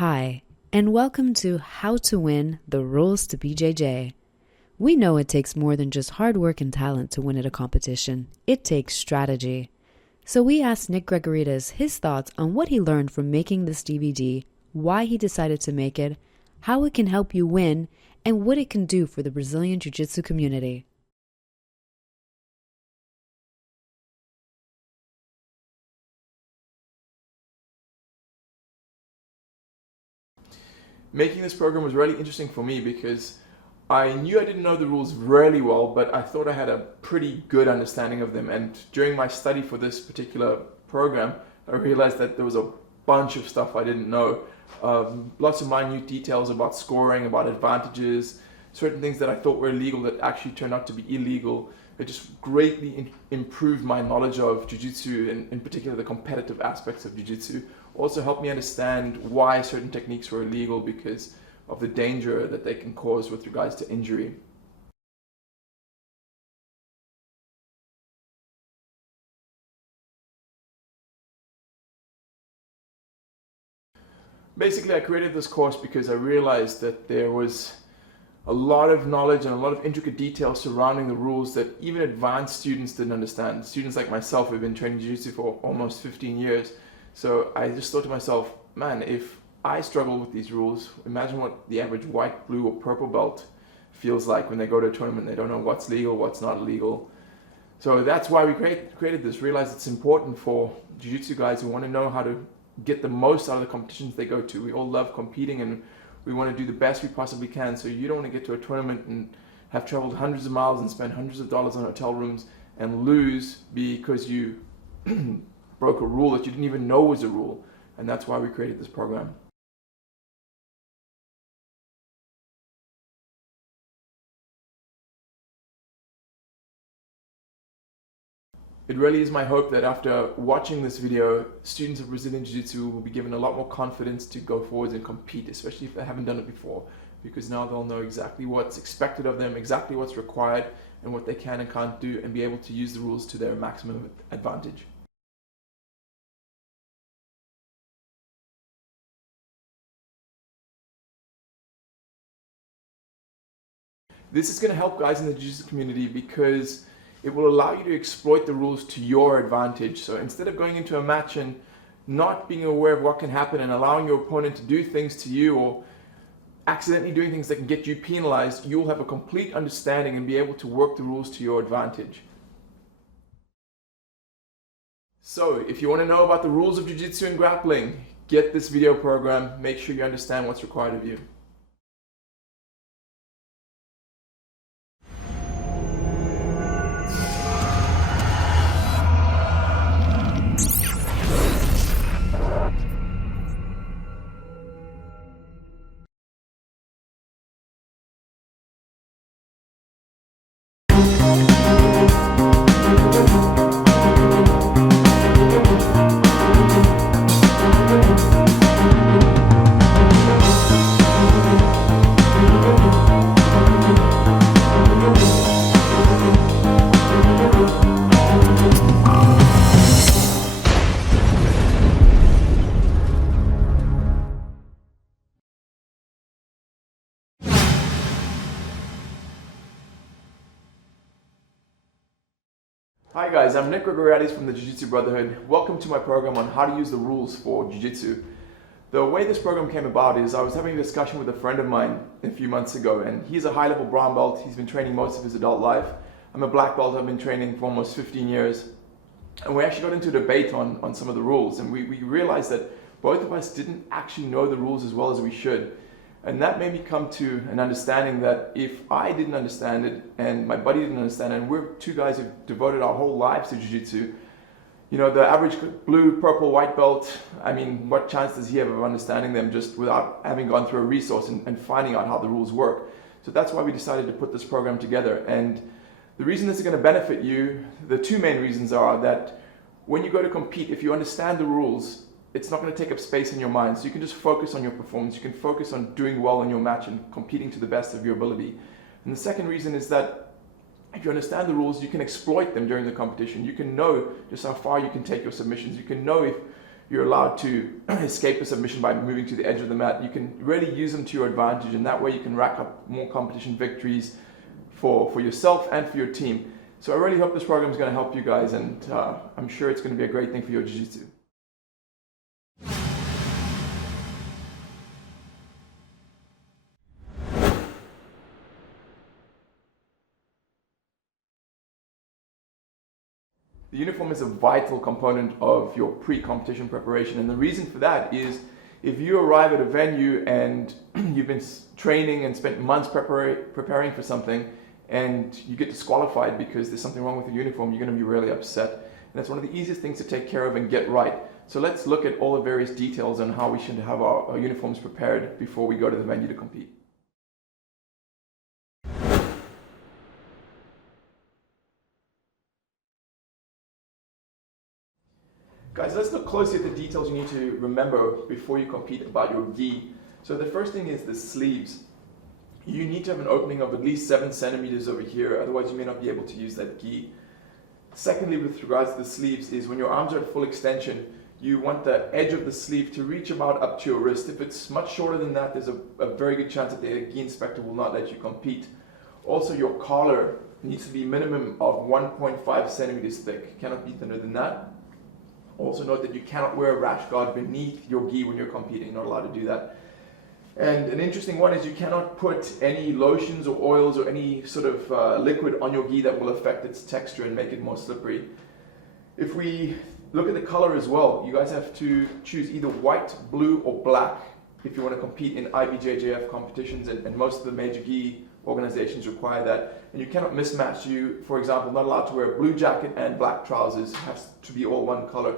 Hi, and welcome to How to Win the Rules to BJJ. We know it takes more than just hard work and talent to win at a competition. It takes strategy. So we asked Nick Gregoriades his thoughts on what he learned from making this DVD, why he decided to make it, how it can help you win, and what it can do for the Brazilian Jiu-jitsu community. Making this program was really interesting for me because I knew I didn't know the rules really well, but I thought I had a pretty good understanding of them. And during my study for this particular program, I realized that there was a bunch of stuff I didn't know. Lots of minute details about scoring, about advantages, certain things that I thought were illegal that actually turned out to be illegal. It just greatly improved my knowledge of Jiu-jitsu, and in particular the competitive aspects of Jiu-jitsu. Also helped me understand why certain techniques were illegal because of the danger that they can cause with regards to injury. Basically, I created this course because I realized that there was a lot of knowledge and a lot of intricate details surrounding the rules that even advanced students didn't understand. Students like myself who have been training Jiu-Jitsu for almost 15 years. So I just thought to myself, man, if I struggle with these rules, imagine what the average white, blue, or purple belt feels like when they go to a tournament. They don't know what's legal, what's not legal. So that's why we created this. Realized it's important for Jiu-Jitsu guys who want to know how to get the most out of the competitions they go to. We all love competing and we want to do the best we possibly can. So you don't want to get to a tournament and have traveled hundreds of miles and spend hundreds of dollars on hotel rooms and lose because you broke a rule that you didn't even know was a rule. And that's why we created this program. It really is my hope that after watching this video, students of Brazilian Jiu-Jitsu will be given a lot more confidence to go forward and compete, especially if they haven't done it before, because now they'll know exactly what's expected of them, exactly what's required, and what they can and can't do, and be able to use the rules to their maximum advantage. This is going to help guys in the Jiu-Jitsu community because it will allow you to exploit the rules to your advantage. So instead of going into a match and not being aware of what can happen and allowing your opponent to do things to you or accidentally doing things that can get you penalized, you'll have a complete understanding and be able to work the rules to your advantage. So if you want to know about the rules of Jiu-Jitsu and grappling, get this video program. Make sure you understand what's required of you. Hi guys, I'm Nicolas Gregoriades from the Jiu-Jitsu Brotherhood. Welcome to my program on how to use the rules for Jiu-Jitsu. The way this program came about is I was having a discussion with a friend of mine a few months ago, and he's a high-level brown belt. He's been training most of his adult life. I'm a black belt. I've been training for almost 15 years. And we actually got into a debate on some of the rules, and we realized that both of us didn't actually know the rules as well as we should. And that made me come to an understanding that if I didn't understand it and my buddy didn't understand it, and we're two guys who've devoted our whole lives to Jiu-Jitsu, you know, the average blue, purple, white belt, I mean, what chance does he have of understanding them just without having gone through a resource and finding out how the rules work? So that's why we decided to put this program together. And the reason this is going to benefit you, the two main reasons are that when you go to compete, if you understand the rules, it's not going to take up space in your mind. So you can just focus on your performance. You can focus on doing well in your match and competing to the best of your ability. And the second reason is that if you understand the rules, you can exploit them during the competition. You can know just how far you can take your submissions. You can know if you're allowed to escape a submission by moving to the edge of the mat. You can really use them to your advantage, and that way you can rack up more competition victories for yourself and for your team. So I really hope this program is going to help you guys, and I'm sure it's going to be a great thing for your jiu-jitsu. The uniform is a vital component of your pre-competition preparation, and the reason for that is if you arrive at a venue and you've been training and spent months preparing for something and you get disqualified because there's something wrong with the uniform, you're going to be really upset. And that's one of the easiest things to take care of and get right. So let's look at all the various details on how we should have our uniforms prepared before we go to the venue to compete. Guys, let's look closely at the details you need to remember before you compete about your gi. So the first thing is the sleeves. You need to have an opening of at least 7 centimeters over here, otherwise you may not be able to use that gi. Secondly, with regards to the sleeves, is when your arms are at full extension, you want the edge of the sleeve to reach about up to your wrist. If it's much shorter than that, there's a very good chance that the gi inspector will not let you compete. Also, your collar needs to be minimum of 1.5 centimeters thick. Cannot be thinner than that. Also note that you cannot wear a rash guard beneath your gi when you're competing. You're not allowed to do that. And an interesting one is you cannot put any lotions or oils or any sort of liquid on your gi that will affect its texture and make it more slippery. If we look at the color as well, you guys have to choose either white, blue, or black if you want to compete in IBJJF competitions, and most of the major gi organizations require that. And you cannot mismatch. You, for example, not allowed to wear a blue jacket and black trousers. It has to be all one color.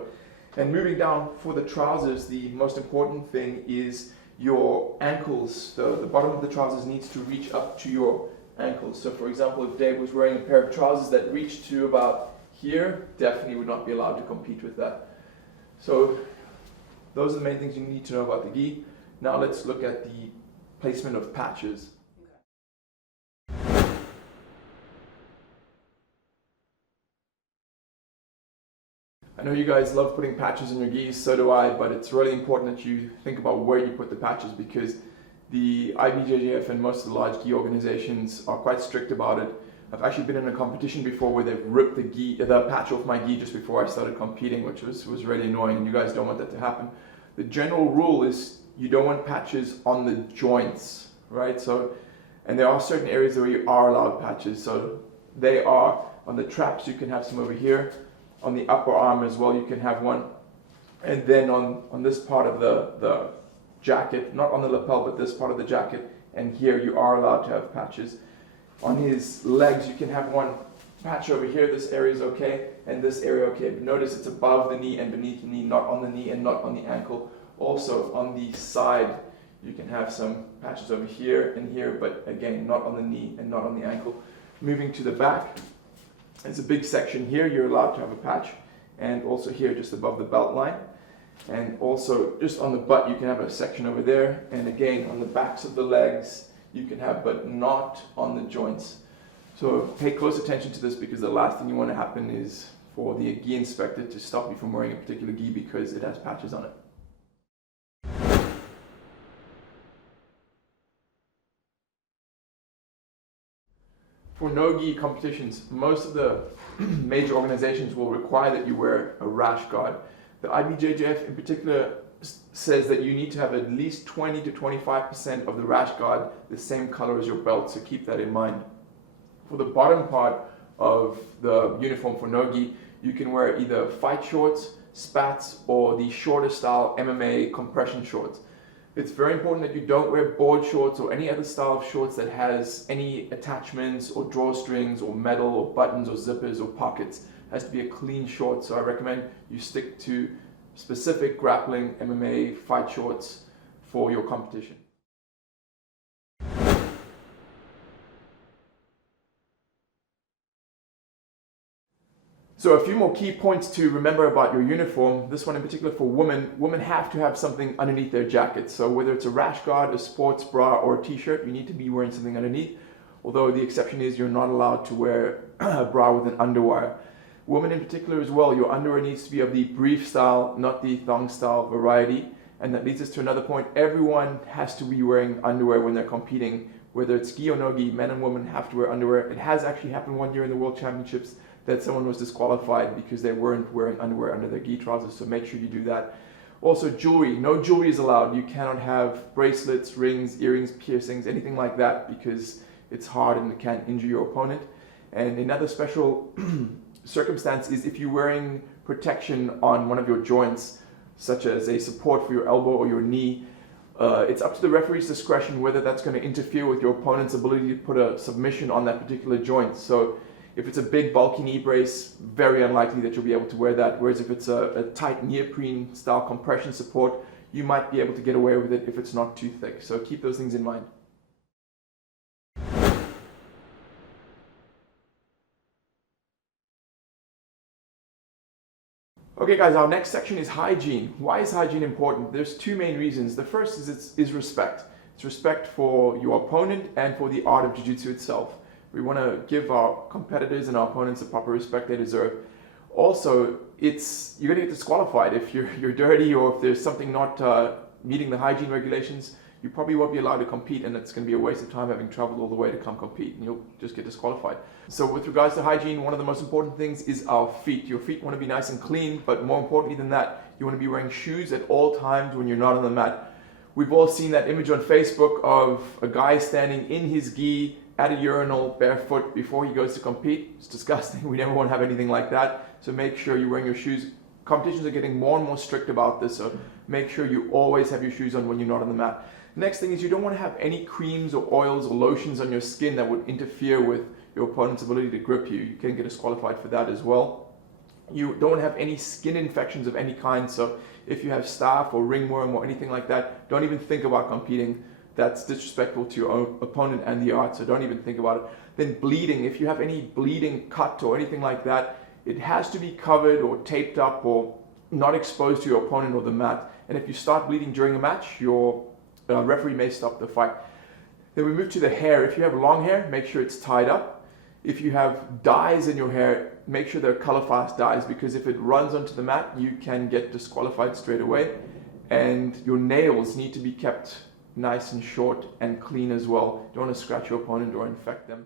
And moving down, for the trousers, the most important thing is your ankles. The bottom of the trousers needs to reach up to your ankles. So for example, if Dave was wearing a pair of trousers that reached to about here, definitely would not be allowed to compete with that. So those are the main things you need to know about the gi. Now let's look at the placement of patches. I know you guys love putting patches in your gis, so do I, but it's really important that you think about where you put the patches, because the IBJJF and most of the large gi organizations are quite strict about it. I've actually been in a competition before where they've ripped the patch off my gi just before I started competing, which was really annoying, and you guys don't want that to happen. The general rule is you don't want patches on the joints, right? So, and there are certain areas where you are allowed patches. So they are on the traps, you can have some over here. On the upper arm as well, you can have one. And then on this part of the jacket, not on the lapel, but this part of the jacket, and here you are allowed to have patches. On his legs, you can have one patch over here. This area is okay, and this area okay. But notice it's above the knee and beneath the knee, not on the knee and not on the ankle. Also on the side, you can have some patches over here and here, but again, not on the knee and not on the ankle. Moving to the back, it's a big section here. You're allowed to have a patch, and also here just above the belt line, and also just on the butt you can have a section over there, and again on the backs of the legs you can have, but not on the joints. So pay close attention to this, because the last thing you want to happen is for the gi inspector to stop you from wearing a particular gi because it has patches on it. For no-gi competitions, most of the major organizations will require that you wear a rash guard. The IBJJF in particular says that you need to have at least 20 to 25% of the rash guard the same color as your belt, so keep that in mind. For the bottom part of the uniform for no-gi, you can wear either fight shorts, spats, or the shorter style MMA compression shorts. It's very important that you don't wear board shorts or any other style of shorts that has any attachments or drawstrings or metal or buttons or zippers or pockets. It has to be a clean short, so I recommend you stick to specific grappling MMA fight shorts for your competition. So a few more key points to remember about your uniform. This one in particular for women. Women have to have something underneath their jacket. So whether it's a rash guard, a sports bra, or a t-shirt, you need to be wearing something underneath. Although the exception is you're not allowed to wear a bra with an underwire. Women in particular as well, your underwear needs to be of the brief style, not the thong style variety. And that leads us to another point. Everyone has to be wearing underwear when they're competing, whether it's gi or no gi. Men and women have to wear underwear. It has actually happened one year in the World Championships that someone was disqualified because they weren't wearing underwear under their gi trousers, so make sure you do that. Also, jewelry. No jewelry is allowed. You cannot have bracelets, rings, earrings, piercings, anything like that, because it's hard and it can injure your opponent. And another special circumstance is if you're wearing protection on one of your joints, such as a support for your elbow or your knee. It's up to the referee's discretion whether that's going to interfere with your opponent's ability to put a submission on that particular joint. So if it's a big bulky knee brace, very unlikely that you'll be able to wear that. Whereas if it's a tight neoprene style compression support, you might be able to get away with it if it's not too thick. So keep those things in mind. Okay guys, our next section is hygiene. Why is hygiene important? There's two main reasons. The first is respect. It's respect for your opponent and for the art of jiu-jitsu itself. We want to give our competitors and our opponents the proper respect they deserve. Also, you're going to get disqualified if you're dirty, or if there's something not meeting the hygiene regulations. You probably won't be allowed to compete, and it's going to be a waste of time having traveled all the way to come compete, and you'll just get disqualified. So with regards to hygiene, one of the most important things is our feet. Your feet want to be nice and clean, but more importantly than that, you want to be wearing shoes at all times when you're not on the mat. We've all seen that image on Facebook of a guy standing in his gi at a urinal barefoot before he goes to compete. It's disgusting. We never want to have anything like that. So make sure you're wearing your shoes. Competitions are getting more and more strict about this, so make sure you always have your shoes on when you're not on the mat. Next thing is you don't want to have any creams or oils or lotions on your skin that would interfere with your opponent's ability to grip you. You can get disqualified for that as well. You don't have any skin infections of any kind, so if you have staph or ringworm or anything like that, don't even think about competing. That's disrespectful to your own opponent and the art, so don't even think about it. Then bleeding, if you have any bleeding cut or anything like that, it has to be covered or taped up or not exposed to your opponent or the mat. And if you start bleeding during a match, your referee may stop the fight. Then we move to the hair. If you have long hair, make sure it's tied up. If you have dyes in your hair, make sure they're color fast dyes, because if it runs onto the mat, you can get disqualified straight away. And your nails need to be kept nice and short and clean as well. You don't want to scratch your opponent or infect them.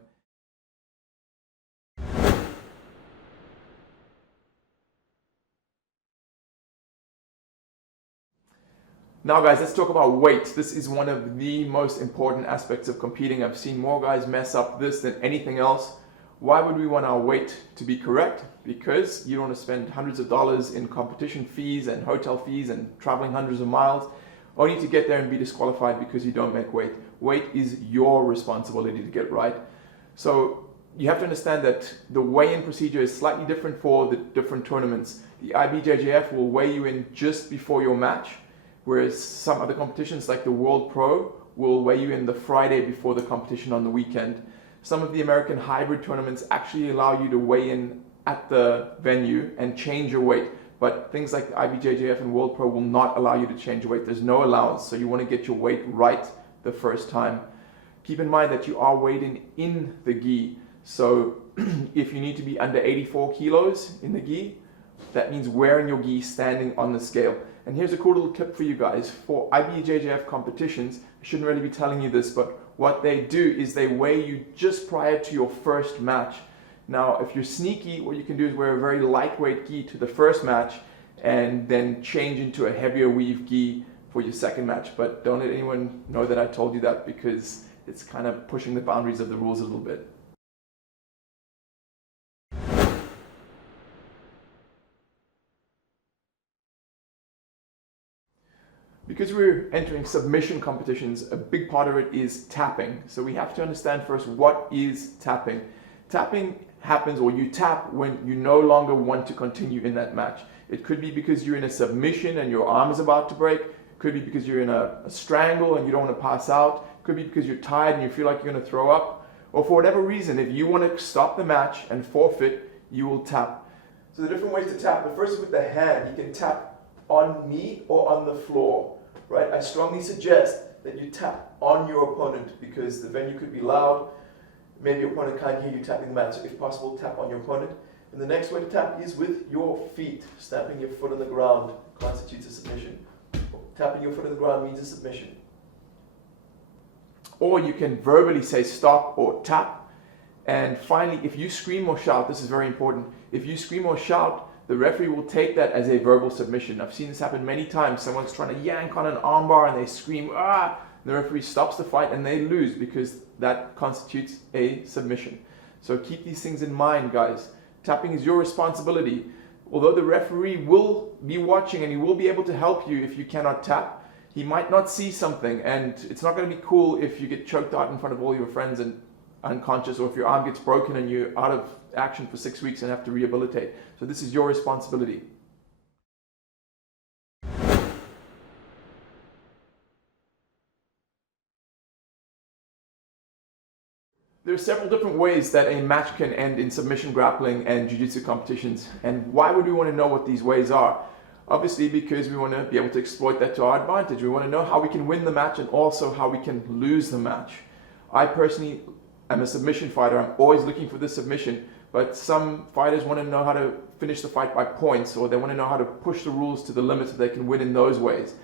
Now guys, let's talk about weight. This is one of the most important aspects of competing. I've seen more guys mess up this than anything else. Why would we want our weight to be correct? Because you don't want to spend hundreds of dollars in competition fees and hotel fees and traveling hundreds of miles, only to get there and be disqualified because you don't make weight. Weight is your responsibility to get right. So you have to understand that the weigh-in procedure is slightly different for the different tournaments. The IBJJF will weigh you in just before your match, whereas some other competitions like the World Pro will weigh you in the Friday before the competition on the weekend. Some of the American hybrid tournaments actually allow you to weigh in at the venue and change your weight. But things like the IBJJF and World Pro will not allow you to change your weight. There's no allowance, so you want to get your weight right the first time. Keep in mind that you are weighed in the gi. So if you need to be under 84 kilos in the gi, that means wearing your gi standing on the scale. And here's a cool little tip for you guys. For IBJJF competitions, I shouldn't really be telling you this, but what they do is they weigh you just prior to your first match. Now, if you're sneaky, what you can do is wear a very lightweight gi to the first match and then change into a heavier weave gi for your second match. But don't let anyone know that I told you that, because it's kind of pushing the boundaries of the rules a little bit. Because we're entering submission competitions, a big part of it is tapping. So we have to understand first, what is tapping? Tapping happens, or you tap when you no longer want to continue in that match. It could be because you're in a submission and your arm is about to break. It could be because you're in a strangle and you don't want to pass out. It could be because you're tired and you feel like you're going to throw up. Or for whatever reason, if you want to stop the match and forfeit, you will tap. So the different ways to tap. The first is with the hand. You can tap on me or on the floor. Right? I strongly suggest that you tap on your opponent, because the venue could be loud. Maybe your opponent can't hear you tapping the mat, so if possible, tap on your opponent. And the next way to tap is with your feet. Stamping your foot on the ground constitutes a submission. Tapping your foot on the ground means a submission. Or you can verbally say stop or tap. And finally, if you scream or shout, this is very important, if you scream or shout, the referee will take that as a verbal submission. I've seen this happen many times. Someone's trying to yank on an armbar and they scream, ah! And the referee stops the fight and they lose because that constitutes a submission. So keep these things in mind, guys. Tapping is your responsibility. Although the referee will be watching and he will be able to help you if you cannot tap, he might not see something, and it's not going to be cool if you get choked out in front of all your friends and unconscious, or if your arm gets broken and you're out of action for 6 weeks and have to rehabilitate. So this is your responsibility. There are several different ways that a match can end in submission grappling and jiu-jitsu competitions. And why would we want to know what these ways are? Obviously because we want to be able to exploit that to our advantage. We want to know how we can win the match and also how we can lose the match. I personally am a submission fighter. I'm always looking for the submission, but some fighters want to know how to finish the fight by points, or they want to know how to push the rules to the limit so they can win in those ways.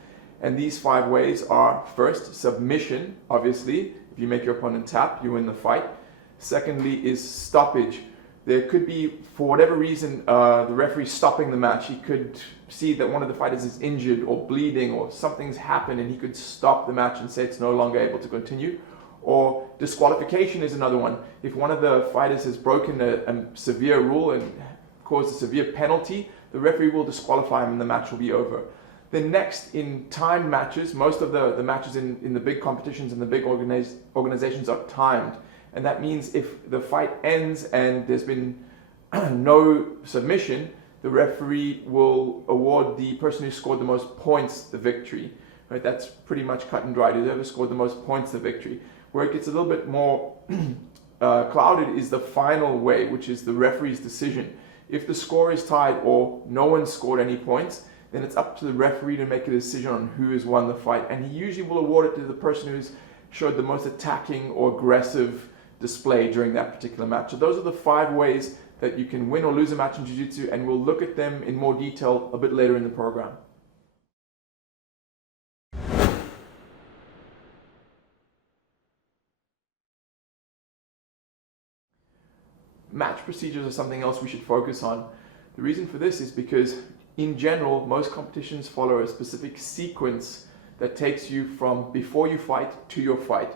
And these 5 ways are: first, submission, obviously. If you make your opponent tap, you win the fight. Secondly is stoppage. There could be, for whatever reason, the referee stopping the match. He could see that one of the fighters is injured or bleeding or something's happened, and he could stop the match and say it's no longer able to continue. Or disqualification is another one. If one of the fighters has broken a severe rule and caused a severe penalty, the referee will disqualify him and the match will be over. Then next, in timed matches, most of the matches in the big competitions and the big organizations are timed. And that means if the fight ends and there's been no submission, the referee will award the person who scored the most points the victory. Right? That's pretty much cut and dried. Whoever scored the most points the victory. Where it gets a little bit more clouded is the final way, which is the referee's decision. If the score is tied or no one scored any points, then it's up to the referee to make a decision on who has won the fight. And he usually will award it to the person who's showed the most attacking or aggressive display during that particular match. So those are the 5 ways that you can win or lose a match in Jiu-Jitsu, and we'll look at them in more detail a bit later in the program. Match procedures are something else we should focus on. The reason for this is because in general, most competitions follow a specific sequence that takes you from before you fight to your fight.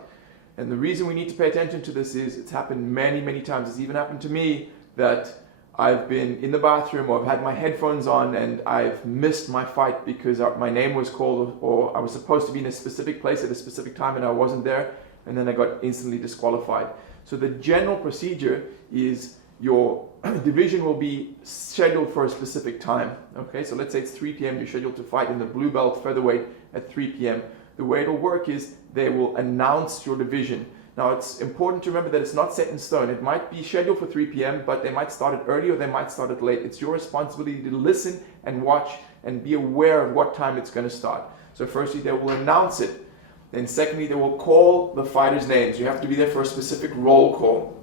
And the reason we need to pay attention to this is it's happened many, many times. It's even happened to me that I've been in the bathroom or I've had my headphones on and I've missed my fight because my name was called, or I was supposed to be in a specific place at a specific time and I wasn't there, and then I got instantly disqualified. So the general procedure is your division will be scheduled for a specific time. Okay, so let's say it's 3 p.m. You're scheduled to fight in the blue belt featherweight at 3 p.m. The way it'll work is they will announce your division. Now it's important to remember that it's not set in stone. It might be scheduled for 3 p.m., but they might start it early or they might start it late. It's your responsibility to listen and watch and be aware of what time it's going to start. So firstly, they will announce it. Then secondly, they will call the fighters' names. You have to be there for a specific roll call.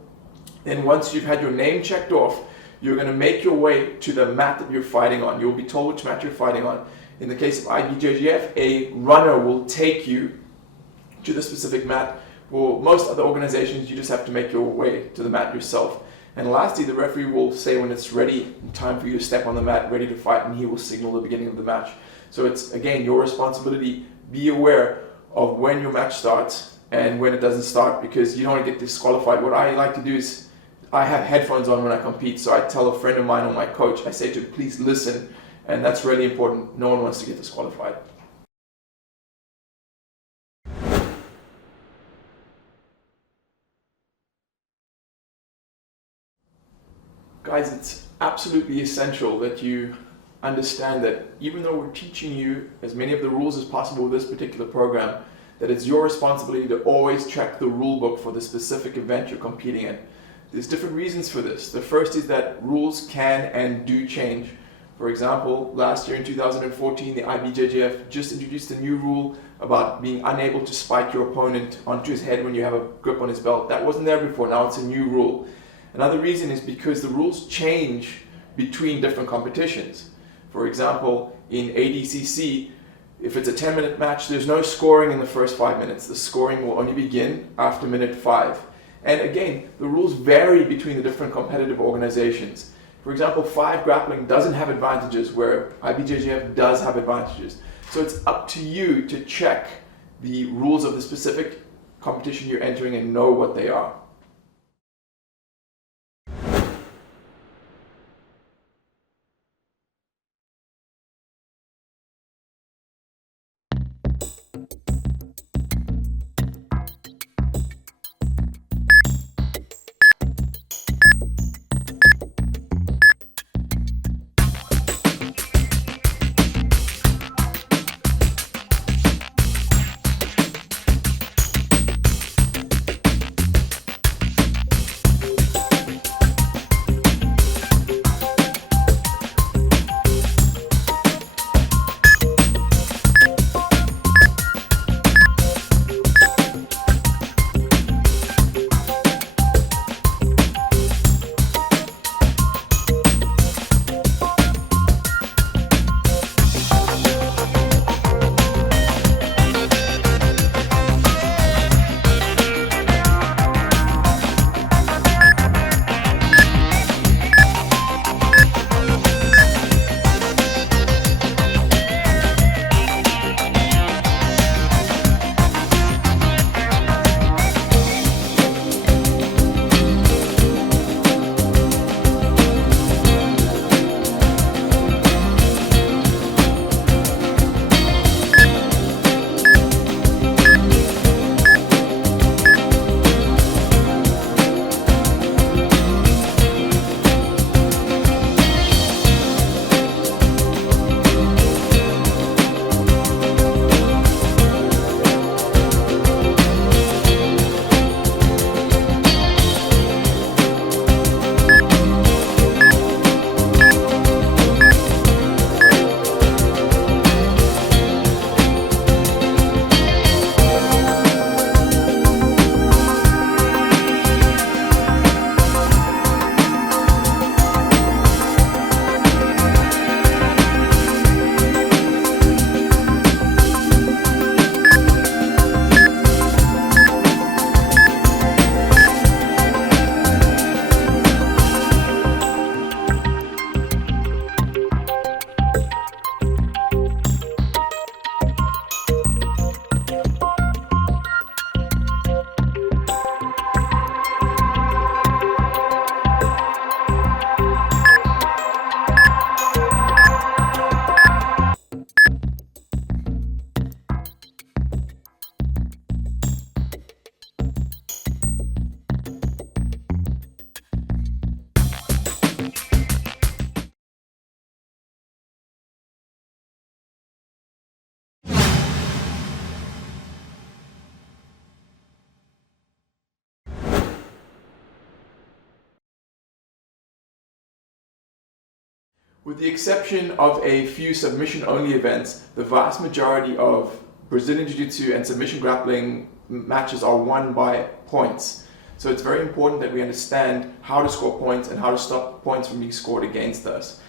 Then once you've had your name checked off, you're going to make your way to the mat that you're fighting on. You'll be told which mat you're fighting on. In the case of IBJJF, a runner will take you to the specific mat. For most other organizations, you just have to make your way to the mat yourself. And lastly, the referee will say when it's ready, time for you to step on the mat, ready to fight, and he will signal the beginning of the match. So it's, again, your responsibility. Be aware of when your match starts and when it doesn't start, because you don't want to get disqualified. What I like to do is, I have headphones on when I compete, so I tell a friend of mine or my coach, I say to him, please listen, and that's really important. No one wants to get disqualified. Guys, it's absolutely essential that you understand that even though we're teaching you as many of the rules as possible with this particular program, that it's your responsibility to always check the rule book for the specific event you're competing in. There's different reasons for this. The first is that rules can and do change. For example, last year in 2014, the IBJJF just introduced a new rule about being unable to spike your opponent onto his head when you have a grip on his belt. That wasn't there before. Now it's a new rule. Another reason is because the rules change between different competitions. For example, in ADCC, if it's a 10-minute match, there's no scoring in the first 5 minutes. The scoring will only begin after minute 5. And again, the rules vary between the different competitive organizations. For example, 5 grappling doesn't have advantages where IBJJF does have advantages. So it's up to you to check the rules of the specific competition you're entering and know what they are. With the exception of a few submission-only events, the vast majority of Brazilian Jiu-Jitsu and submission grappling matches are won by points. So it's very important that we understand how to score points and how to stop points from being scored against us.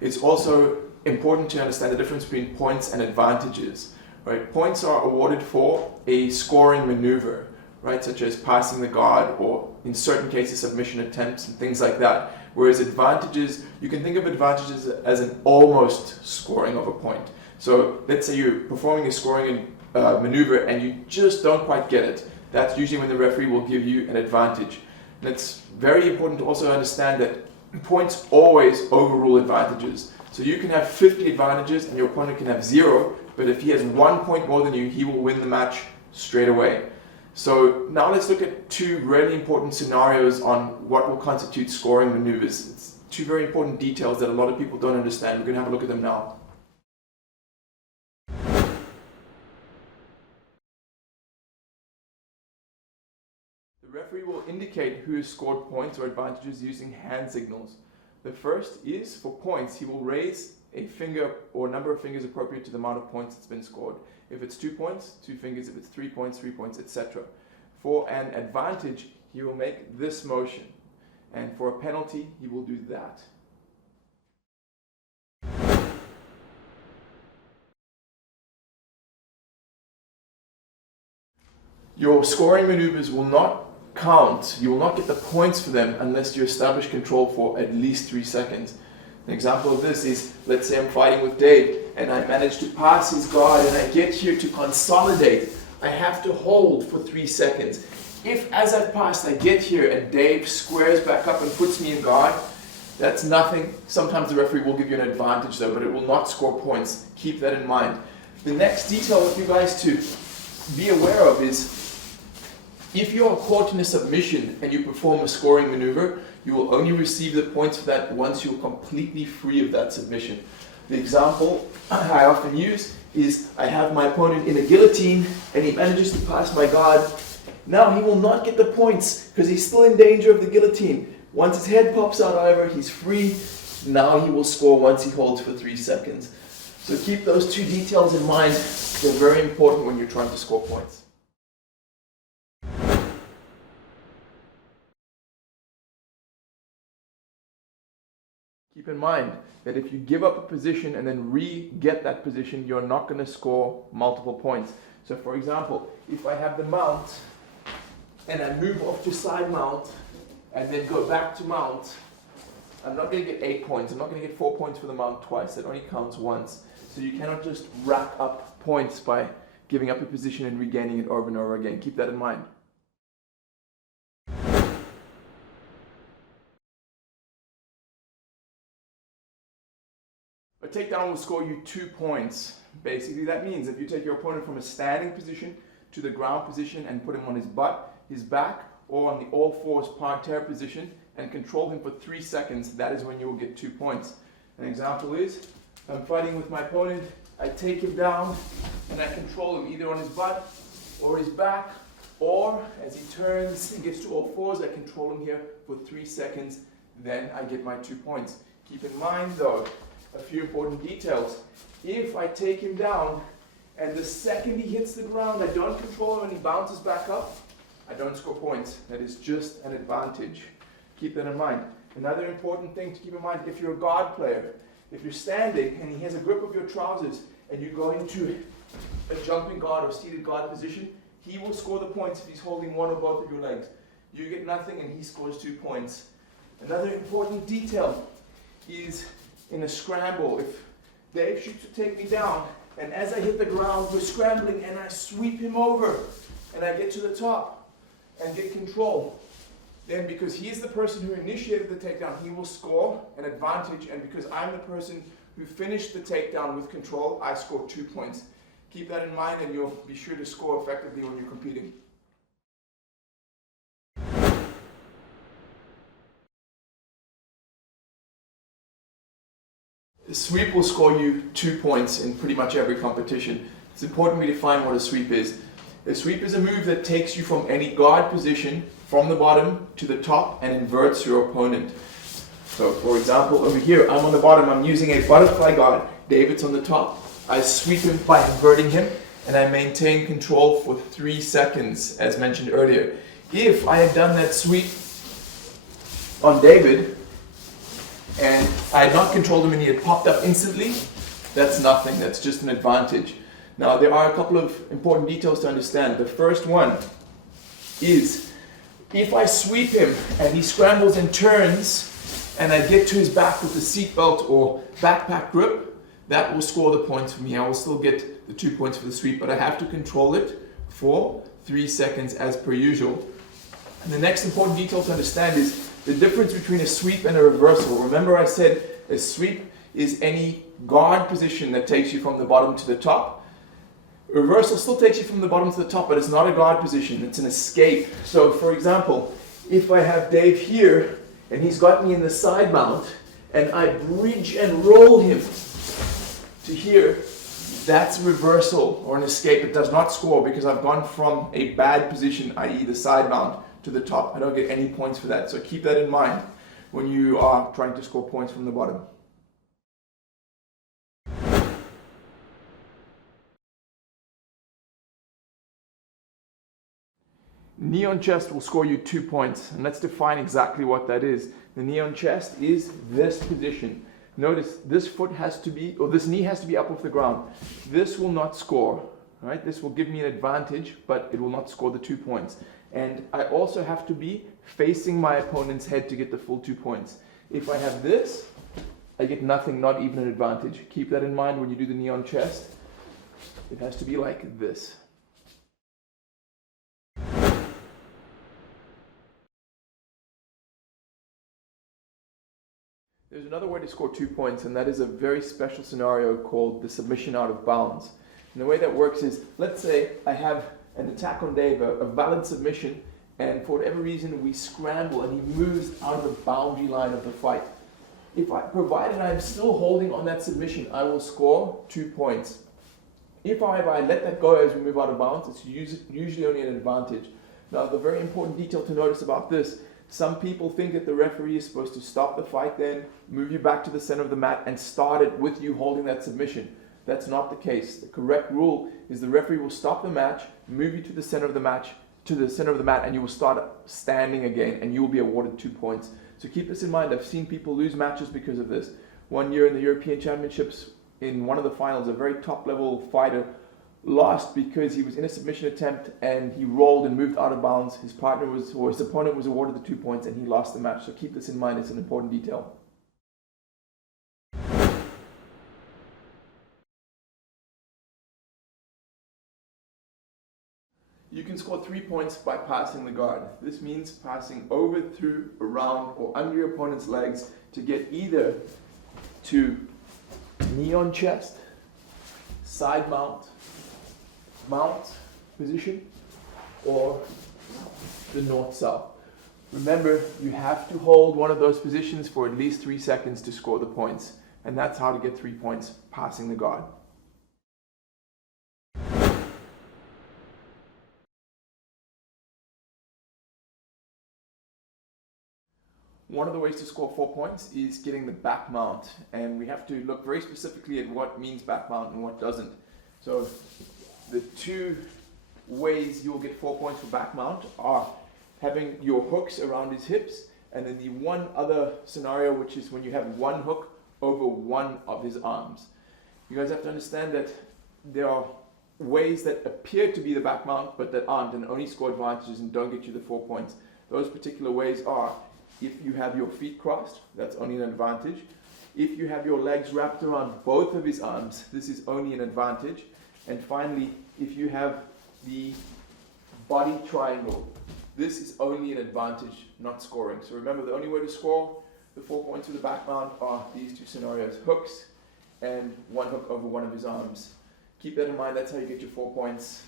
It's also important to understand the difference between points and advantages. Right? Points are awarded for a scoring maneuver, right? Such as passing the guard or in certain cases submission attempts and things like that. Whereas advantages, you can think of advantages as an almost scoring of a point. So let's say you're performing a scoring maneuver and you just don't quite get it. That's usually when the referee will give you an advantage. And it's very important to also understand that points always overrule advantages. So you can have 50 advantages and your opponent can have 0, but if he has 1 point more than you, he will win the match straight away. So now let's look at two really important scenarios on what will constitute scoring maneuvers. It's two very important details that a lot of people don't understand. We're going to have a look at them now. The referee will indicate who has scored points or advantages using hand signals. The first is for points. He will raise a finger or number of fingers appropriate to the amount of points that's been scored. If it's 2 points, 2 fingers. If it's 3 points, 3 points, etc. For an advantage, he will make this motion. And for a penalty, he will do that. Your scoring maneuvers will not count. You will not get the points for them unless you establish control for at least 3 seconds. An example of this is, let's say I'm fighting with Dave and I manage to pass his guard and I get here to consolidate. I have to hold for 3 seconds. If as I've passed I get here and Dave squares back up and puts me in guard, that's nothing. Sometimes the referee will give you an advantage though, but it will not score points. Keep that in mind. The next detail with you guys to be aware of is, if you are caught in a submission and you perform a scoring maneuver, you will only receive the points for that once you're completely free of that submission. The example I often use is, I have my opponent in a guillotine and he manages to pass my guard. Now he will not get the points because he's still in danger of the guillotine. Once his head pops out, however, he's free. Now he will score once he holds for 3 seconds. So keep those two details in mind. They're very important when you're trying to score points. Keep in mind that if you give up a position and then re-get that position, you're not going to score multiple points. So for example, if I have the mount and I move off to side mount and then go back to mount, I'm not going to get 8 points. I'm not going to get 4 points for the mount twice. It only counts once. So you cannot just rack up points by giving up a position and regaining it over and over again. Keep that in mind. A takedown will score you 2 points. Basically, that means if you take your opponent from a standing position to the ground position and put him on his butt, his back, or on the all fours parterre position and control him for 3 seconds, that is when you will get 2 points. An example is, I'm fighting with my opponent, I take him down and I control him either on his butt or his back, or as he turns and gets to all fours, I control him here for 3 seconds, then I get my 2 points. Keep in mind though, a few important details. If I take him down and the second he hits the ground, I don't control him and he bounces back up, I don't score points. That is just an advantage. Keep that in mind. Another important thing to keep in mind, if you're a guard player, if you're standing and he has a grip of your trousers and you go into a jumping guard or seated guard position, he will score the points if he's holding one or both of your legs. You get nothing and he scores 2 points. Another important detail is in a scramble, if Dave shoots to take me down and as I hit the ground we're scrambling and I sweep him over and I get to the top and get control, then because he's the person who initiated the takedown, he will score an advantage, and because I'm the person who finished the takedown with control, I score 2 points. Keep that in mind and you'll be sure to score effectively when you're competing. The sweep will score you 2 points in pretty much every competition. It's important to define what a sweep is. A sweep is a move that takes you from any guard position from the bottom to the top and inverts your opponent. So for example, over here, I'm on the bottom, I'm using a butterfly guard. David's on the top. I sweep him by inverting him and I maintain control for 3 seconds, as mentioned earlier. If I had done that sweep on David and I had not controlled him and he had popped up instantly, that's nothing, that's just an advantage. Now there are a couple of important details to understand. The first one is, if I sweep him and he scrambles and turns and I get to his back with the seatbelt or backpack grip, that will score the points for me. I will still get the 2 points for the sweep, but I have to control it for 3 seconds as per usual. And the next important detail to understand is the difference between a sweep and a reversal. Remember I said a sweep is any guard position that takes you from the bottom to the top. Reversal still takes you from the bottom to the top, but it's not a guard position, it's an escape. So for example, if I have Dave here and he's got me in the side mount and I bridge and roll him to here, that's reversal or an escape. It does not score because I've gone from a bad position, i.e. the side mount, to the top. I don't get any points for that. So keep that in mind when you are trying to score points from the bottom. Knee on chest will score you 2 points, and let's define exactly what that is. The knee on chest is this position. Notice this foot has to be, or this knee has to be up off the ground. This will not score, right? This will give me an advantage, but it will not score the 2 points. And I also have to be facing my opponent's head to get the full 2 points. If I have this, I get nothing, not even an advantage. Keep that in mind when you do the knee on chest. It has to be like this. There's another way to score 2 points, and that is a very special scenario called the submission out of bounds. And the way that works is, let's say I have an attack on Dave, a valid submission, and for whatever reason we scramble and he moves out of the boundary line of the fight. Provided I'm still holding on that submission, I will score 2 points. If, however, I let that go as we move out of bounds, it's usually only an advantage. Now, the very important detail to notice about this, some people think that the referee is supposed to stop the fight then, move you back to the center of the mat, and start it with you holding that submission. That's not the case. The correct rule is the referee will stop the match, move you to the center of the mat, and you will start standing again, and you will be awarded 2 points. So keep this in mind. I've seen people lose matches because of this. One year in the European Championships, in one of the finals, a very top level fighter lost because he was in a submission attempt and he rolled and moved out of bounds. His opponent was awarded the 2 points and he lost the match. So keep this in mind. It's an important detail. You can score 3 points by passing the guard. This means passing over, through, around, or under your opponent's legs to get either to knee on chest, side mount position, or the north-south. Remember, you have to hold one of those positions for at least 3 seconds to score the points. And that's how to get 3 points passing the guard. One of the ways to score 4 points is getting the back mount, and we have to look very specifically at what means back mount and what doesn't. So the 2 ways you'll get 4 points for back mount are having your hooks around his hips, and then the one other scenario, which is when you have one hook over one of his arms. You guys have to understand that there are ways that appear to be the back mount but that aren't, and only score advantages and don't get you the 4 points. Those particular ways are: if you have your feet crossed, that's only an advantage. If you have your legs wrapped around both of his arms, this is only an advantage. And finally, if you have the body triangle, this is only an advantage, not scoring. So remember, the only way to score the 4 points with the back mount are these 2 scenarios: hooks and one hook over one of his arms. Keep that in mind. That's how you get your 4 points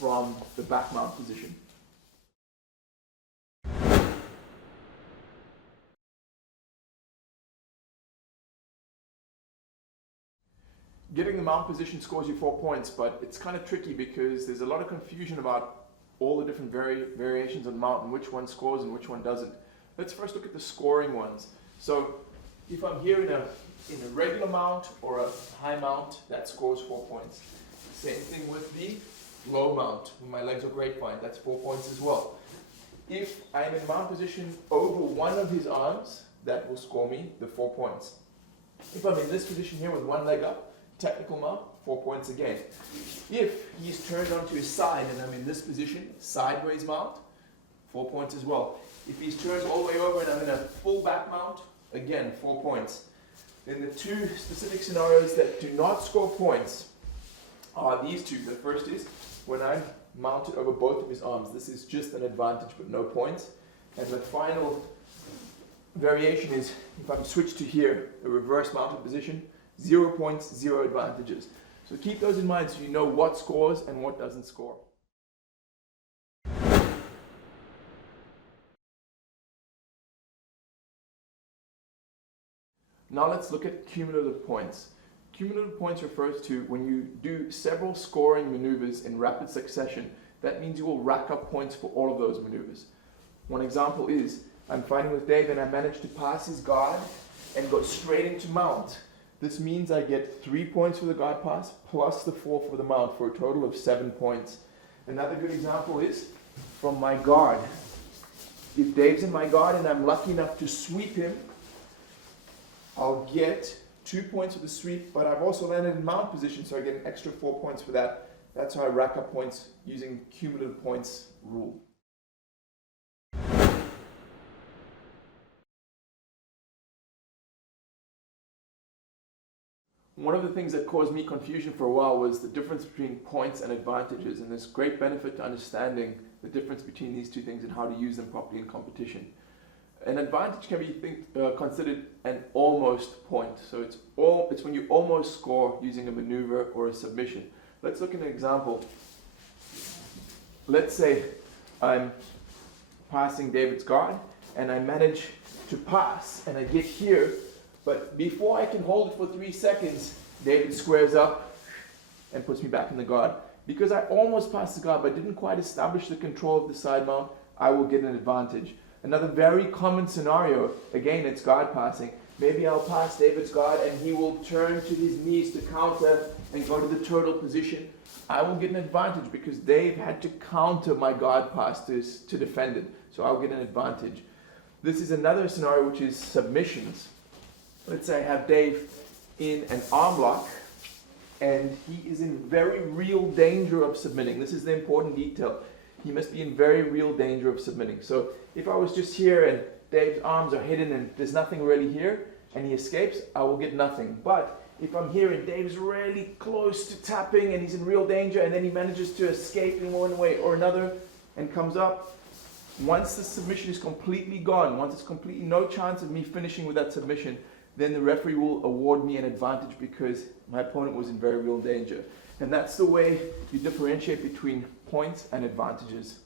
from the back mount position. Getting the mount position scores you 4 points, but it's kind of tricky because there's a lot of confusion about all the different variations of mount and which one scores and which one doesn't. Let's first look at the scoring ones. So if I'm here in a regular mount or a high mount, that scores 4 points. Same thing with the low mount, when my legs are grapevine, that's 4 points as well. If I'm in mount position over one of his arms, that will score me the 4 points. If I'm in this position here with one leg up, technical mount, 4 points again. If he's turned onto his side and I'm in this position, sideways mount, 4 points as well. If he's turned all the way over and I'm in a full back mount, again, 4 points. Then the 2 specific scenarios that do not score points are these 2. The first is when I'm mounted over both of his arms. This is just an advantage but no points. And the final variation is if I'm switched to here, a reverse mounted position, 0 points, 0 advantages. So keep those in mind so you know what scores and what doesn't score. Now let's look at cumulative points. Cumulative points refers to when you do several scoring maneuvers in rapid succession. That means you will rack up points for all of those maneuvers. One example is, I'm fighting with Dave and I manage to pass his guard and go straight into mount. This means I get 3 points for the guard pass plus the 4 for the mount for a total of 7 points. Another good example is from my guard. If Dave's in my guard and I'm lucky enough to sweep him, I'll get 2 points for the sweep, but I've also landed in mount position, so I get an extra 4 points for that. That's how I rack up points using cumulative points rule. One of the things that caused me confusion for a while was the difference between points and advantages, and there's great benefit to understanding the difference between these two things and how to use them properly in competition. An advantage can be considered an almost point, so it's when you almost score using a maneuver or a submission. Let's look at an example. Let's say I'm passing David's guard and I manage to pass and I get here, but before I can hold it for 3 seconds, David squares up and puts me back in the guard. Because I almost passed the guard but didn't quite establish the control of the side mount, I will get an advantage. Another very common scenario, again, it's guard passing. Maybe I'll pass David's guard and he will turn to his knees to counter and go to the turtle position. I will get an advantage because Dave had to counter my guard pass to defend it. So I'll get an advantage. This is another scenario which is submissions. Let's say I have Dave in an arm lock and he is in very real danger of submitting. This is the important detail. He must be in very real danger of submitting. So if I was just here and Dave's arms are hidden and there's nothing really here and he escapes, I will get nothing. But if I'm here and Dave's really close to tapping and he's in real danger and then he manages to escape in one way or another and comes up, once the submission is completely gone, once it's completely no chance of me finishing with that submission, then the referee will award me an advantage because my opponent was in very real danger. And that's the way you differentiate between points and advantages.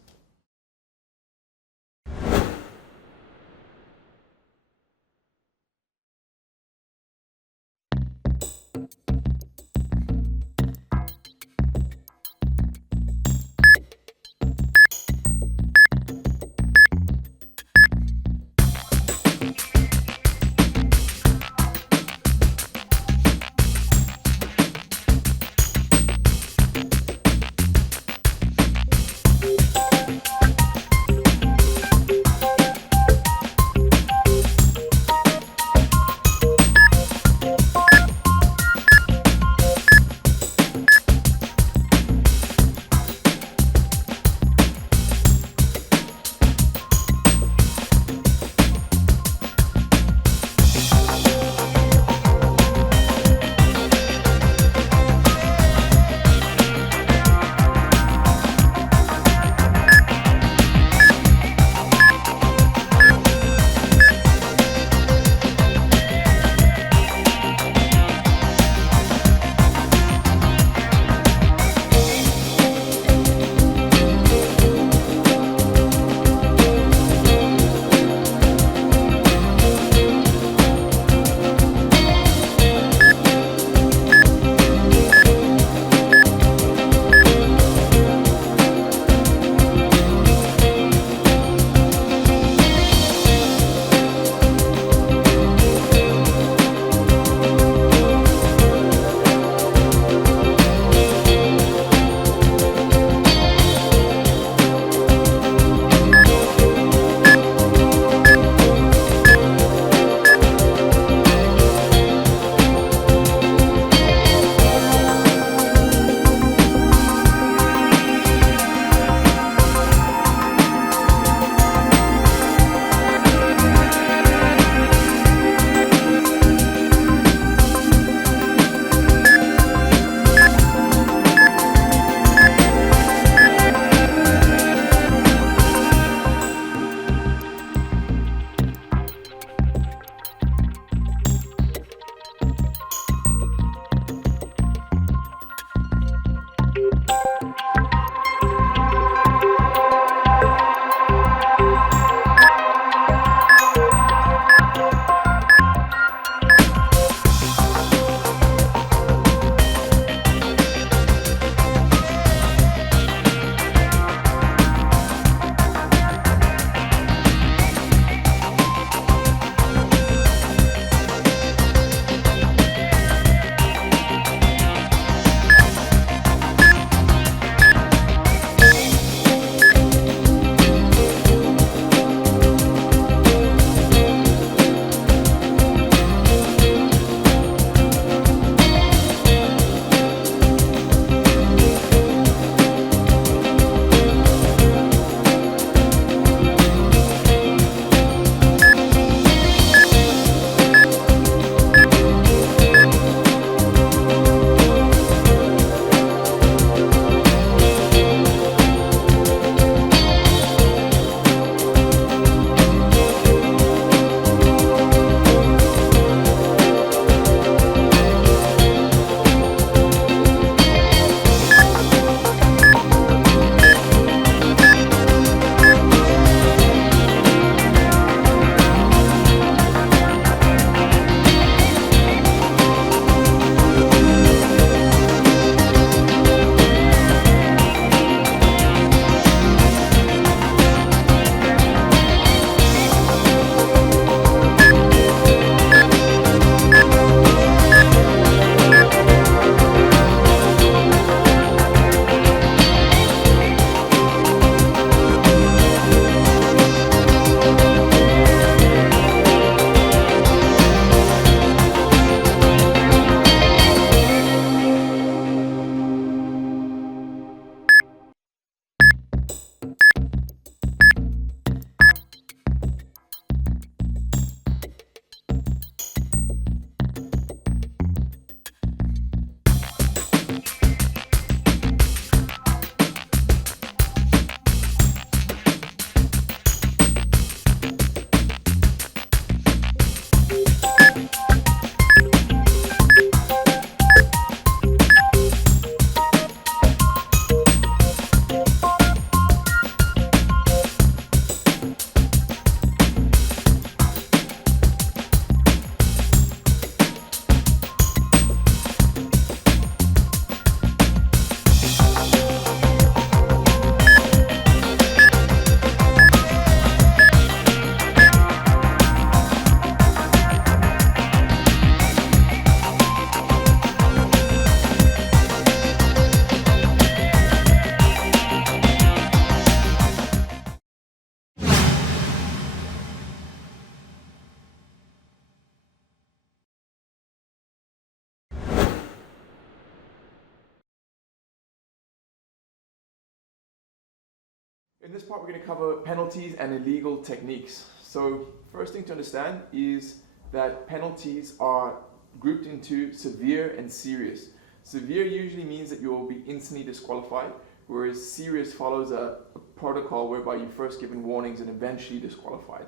In this part, we're going to cover penalties and illegal techniques. So first thing to understand is that penalties are grouped into severe and serious. Severe usually means that you will be instantly disqualified, whereas serious follows a protocol whereby you're first given warnings and eventually disqualified.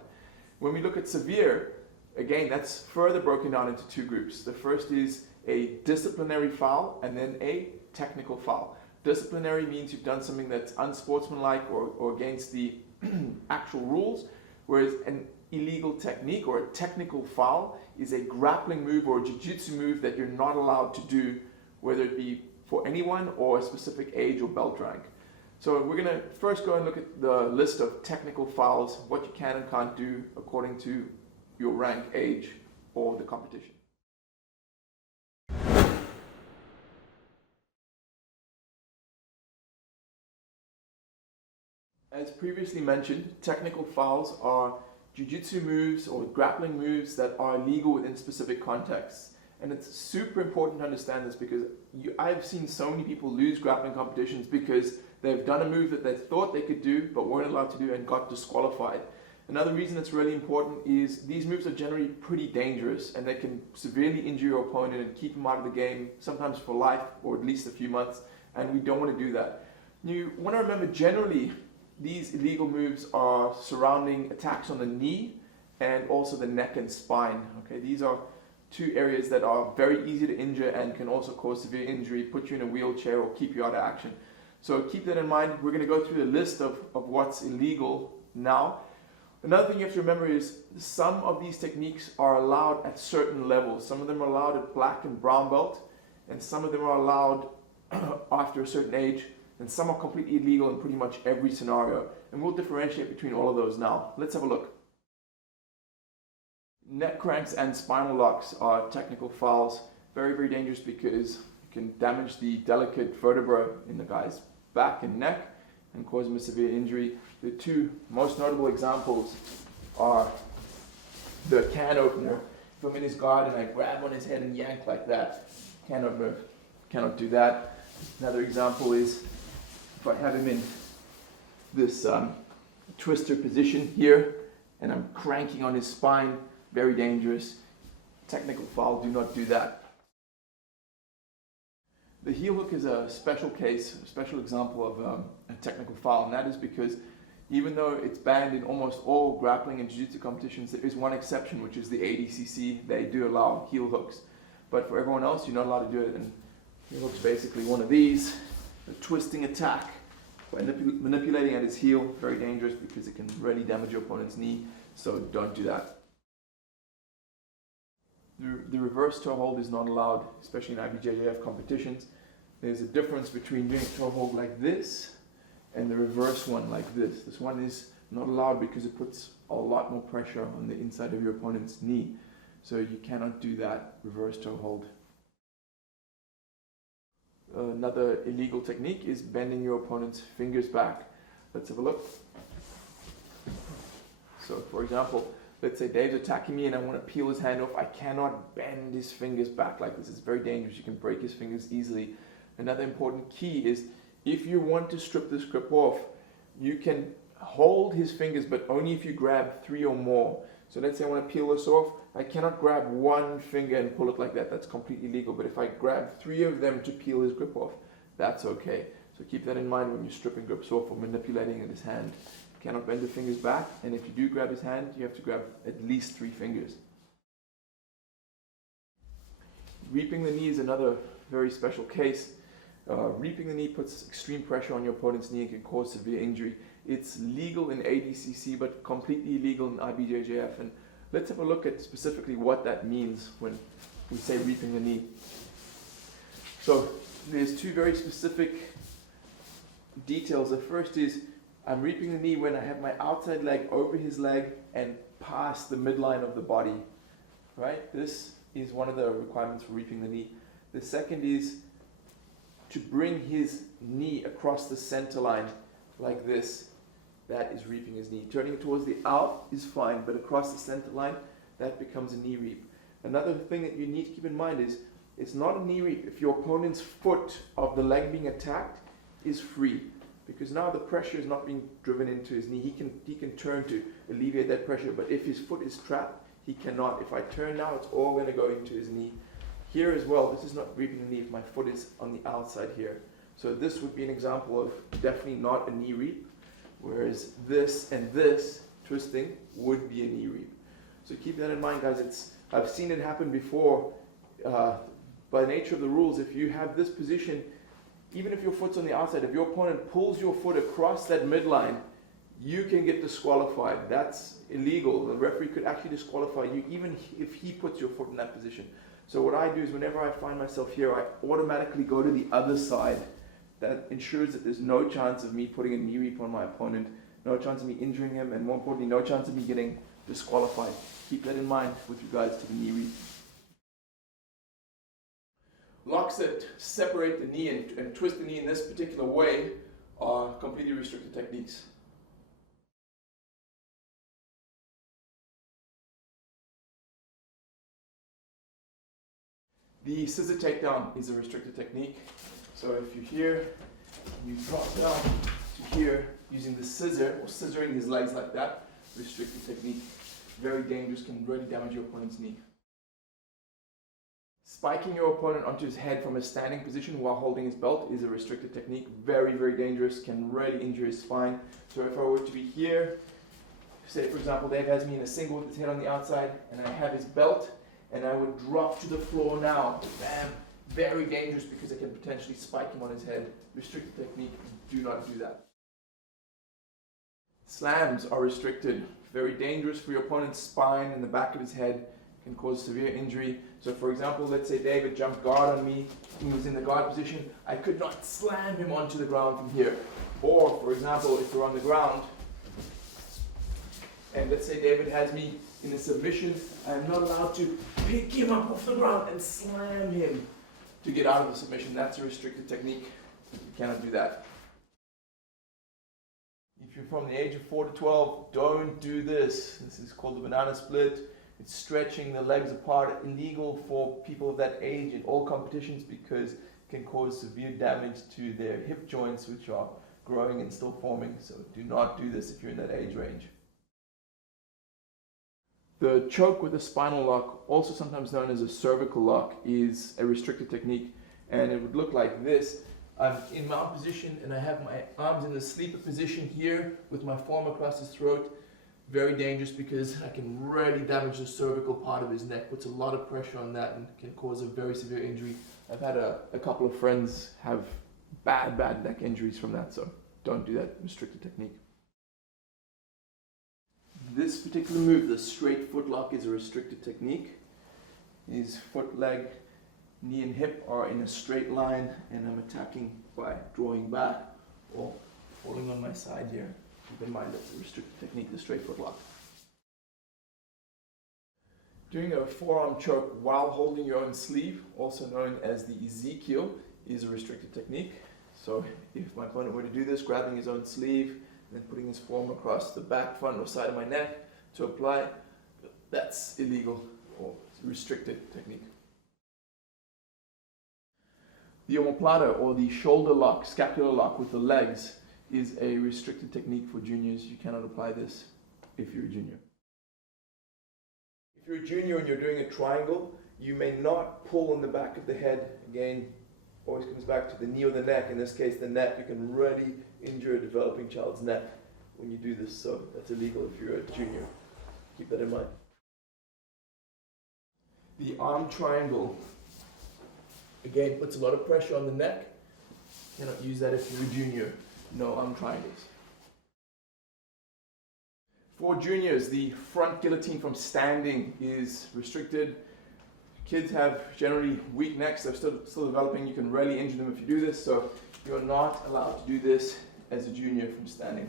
When we look at severe, again, that's further broken down into two groups. The first is a disciplinary foul and then a technical foul. Disciplinary means you've done something that's unsportsmanlike or against the actual rules, whereas an illegal technique or a technical foul is a grappling move or a jiu-jitsu move that you're not allowed to do, whether it be for anyone or a specific age or belt rank. So we're going to first go and look at the list of technical fouls, what you can and can't do according to your rank, age, or the competition. As previously mentioned, technical fouls are jiu-jitsu moves or grappling moves that are legal within specific contexts. And it's super important to understand this because I've seen so many people lose grappling competitions because they've done a move that they thought they could do but weren't allowed to do and got disqualified. Another reason it's really important is these moves are generally pretty dangerous and they can severely injure your opponent and keep them out of the game, sometimes for life or at least a few months, and we don't want to do that. You want to remember generally these illegal moves are surrounding attacks on the knee and also the neck and spine. Okay, these are two areas that are very easy to injure and can also cause severe injury, put you in a wheelchair or keep you out of action. So keep that in mind. We're going to go through the list of what's illegal now. Another thing you have to remember is some of these techniques are allowed at certain levels. Some of them are allowed at black and brown belt, and some of them are allowed after a certain age, and some are completely illegal in pretty much every scenario. And we'll differentiate between all of those now. Let's have a look. Neck cranks and spinal locks are technical fouls. Very, very dangerous because you can damage the delicate vertebra in the guy's back and neck and cause him a severe injury. The two most notable examples are the can opener. If I'm in his guard and I grab on his head and yank like that, can opener, cannot do that. Another example is if I have him in this twister position here and I'm cranking on his spine, very dangerous. Technical foul, do not do that. The heel hook is a special case, a special example of a technical foul, and that is because even though it's banned in almost all grappling and jiu-jitsu competitions, there is one exception, which is the ADCC. They do allow heel hooks, but for everyone else, you're not allowed to do it. And heel hook's basically one of these, a twisting attack by manipulating at his heel. Very dangerous because it can really damage your opponent's knee, so don't do that. The reverse toe hold is not allowed, especially in IBJJF competitions. There's a difference between doing a toe hold like this and the reverse one like this. This one is not allowed because it puts a lot more pressure on the inside of your opponent's knee. So you cannot do that reverse toe hold. Another illegal technique is bending your opponent's fingers back. Let's have a look. So for example, let's say Dave's attacking me and I want to peel his hand off. I cannot bend his fingers back like this. It's very dangerous. You can break his fingers easily. Another important key is if you want to strip this grip off, you can hold his fingers, but only if you grab 3 or more. So let's say I want to peel this off. I cannot grab one finger and pull it like that. That's completely illegal. But if I grab 3 of them to peel his grip off, that's okay. So keep that in mind when you're stripping grips off or manipulating in his hand. Cannot bend the fingers back, and if you do grab his hand, you have to grab at least 3 fingers. Reaping the knee is another very special case. Reaping the knee puts extreme pressure on your opponent's knee and can cause severe injury. It's legal in ADCC, but completely illegal in IBJJF. And let's have a look at specifically what that means when we say reaping the knee. So there's 2 very specific details. The first is I'm reaping the knee when I have my outside leg over his leg and past the midline of the body, right? This is one of the requirements for reaping the knee. The second is to bring his knee across the center line like this. That is reaping his knee. Turning it towards the out is fine, but across the center line, that becomes a knee reap. Another thing that you need to keep in mind is it's not a knee reap if your opponent's foot of the leg being attacked is free. because now the pressure is not being driven into his knee. He can turn to alleviate that pressure, but if his foot is trapped, he cannot. If I turn now, it's all going to go into his knee. Here as well, this is not reaping the knee if my foot is on the outside here. So this would be an example of definitely not a knee reap, whereas this and this twisting would be a knee reap. So keep that in mind, guys. I've seen it happen before. By nature of the rules, if you have this position, even if your foot's on the outside, if your opponent pulls your foot across that midline, you can get disqualified. That's illegal. The referee could actually disqualify you even if he puts your foot in that position. So what I do is whenever I find myself here, I automatically go to the other side. That ensures that there's no chance of me putting a knee reap on my opponent, no chance of me injuring him, and more importantly, no chance of me getting disqualified. Keep that in mind with regards to the knee reap. Locks that separate the knee and twist the knee in this particular way are completely restricted techniques. The scissor takedown is a restricted technique. So if you're here, you drop down to here using the scissor or scissoring his legs like that, restricted technique. Very dangerous, can really damage your opponent's knee. Spiking your opponent onto his head from a standing position while holding his belt is a restricted technique. Very, very dangerous, can really injure his spine. So if I were to be here, say for example Dave has me in a single with his head on the outside and I have his belt and I would drop to the floor now, bam, very dangerous because I can potentially spike him on his head. Restricted technique, do not do that. Slams are restricted, very dangerous for your opponent's spine and the back of his head, can cause severe injury. So for example, let's say David jumped guard on me, he was in the guard position, I could not slam him onto the ground from here. Or for example, if we're on the ground, and let's say David has me in a submission, I'm not allowed to pick him up off the ground and slam him to get out of the submission. That's a restricted technique. You cannot do that. If you're from the age of 4 to 12, don't do this. This is called the banana split. It's stretching the legs apart, illegal for people of that age in all competitions because it can cause severe damage to their hip joints, which are growing and still forming. So do not do this if you're in that age range. The choke with a spinal lock, also sometimes known as a cervical lock, is a restricted technique, and it would look like this. I'm in mount position and I have my arms in the sleeper position here with my forearm across his throat. Very dangerous because I can really damage the cervical part of his neck, puts a lot of pressure on that and can cause a very severe injury. I've had a couple of friends have bad neck injuries from that, so don't do that. Restricted technique. This particular move, the straight foot lock, is a restricted technique. His foot, leg, knee and hip are in a straight line and I'm attacking by drawing back or falling on my side here. Keep in mind that's a restricted technique, the straight foot lock. Doing a forearm choke while holding your own sleeve, also known as the Ezekiel, is a restricted technique. So if my opponent were to do this, grabbing his own sleeve, and then putting his forearm across the back, front, or side of my neck to apply, that's illegal or restricted technique. The omoplata, or the shoulder lock, scapular lock with the legs, is a restricted technique for juniors. You cannot apply this if you're a junior. If you're a junior and you're doing a triangle, you may not pull on the back of the head. Again, always comes back to the knee or the neck. In this case, the neck. You can really injure a developing child's neck when you do this, so that's illegal if you're a junior. Keep that in mind. The arm triangle, again, puts a lot of pressure on the neck. You cannot use that if you're a junior. No arm triangles. For juniors, the front guillotine from standing is restricted. Kids have generally weak necks, they're still developing. You can really injure them if you do this, so you're not allowed to do this as a junior from standing.